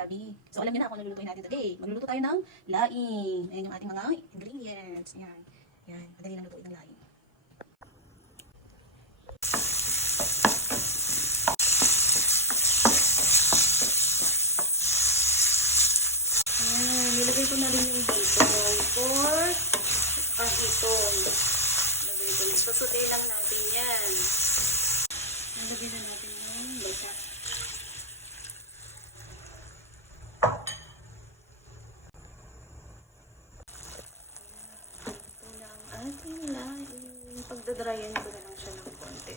gabi. So alam niyo na ako naglulutuin natin today. Magluluto tayo ng laing. Ayan yung ating mga ingredients. Ayan. Ayan, madali lang lutuin ng laing. Ayan, nilagay ko na rin yung bacon for kahitong. Nilagay ko. Sasutay lang natin yan. Nilagay na natin yung bacon. Ating laing. Pagdadrayan ko na lang siya ng konti.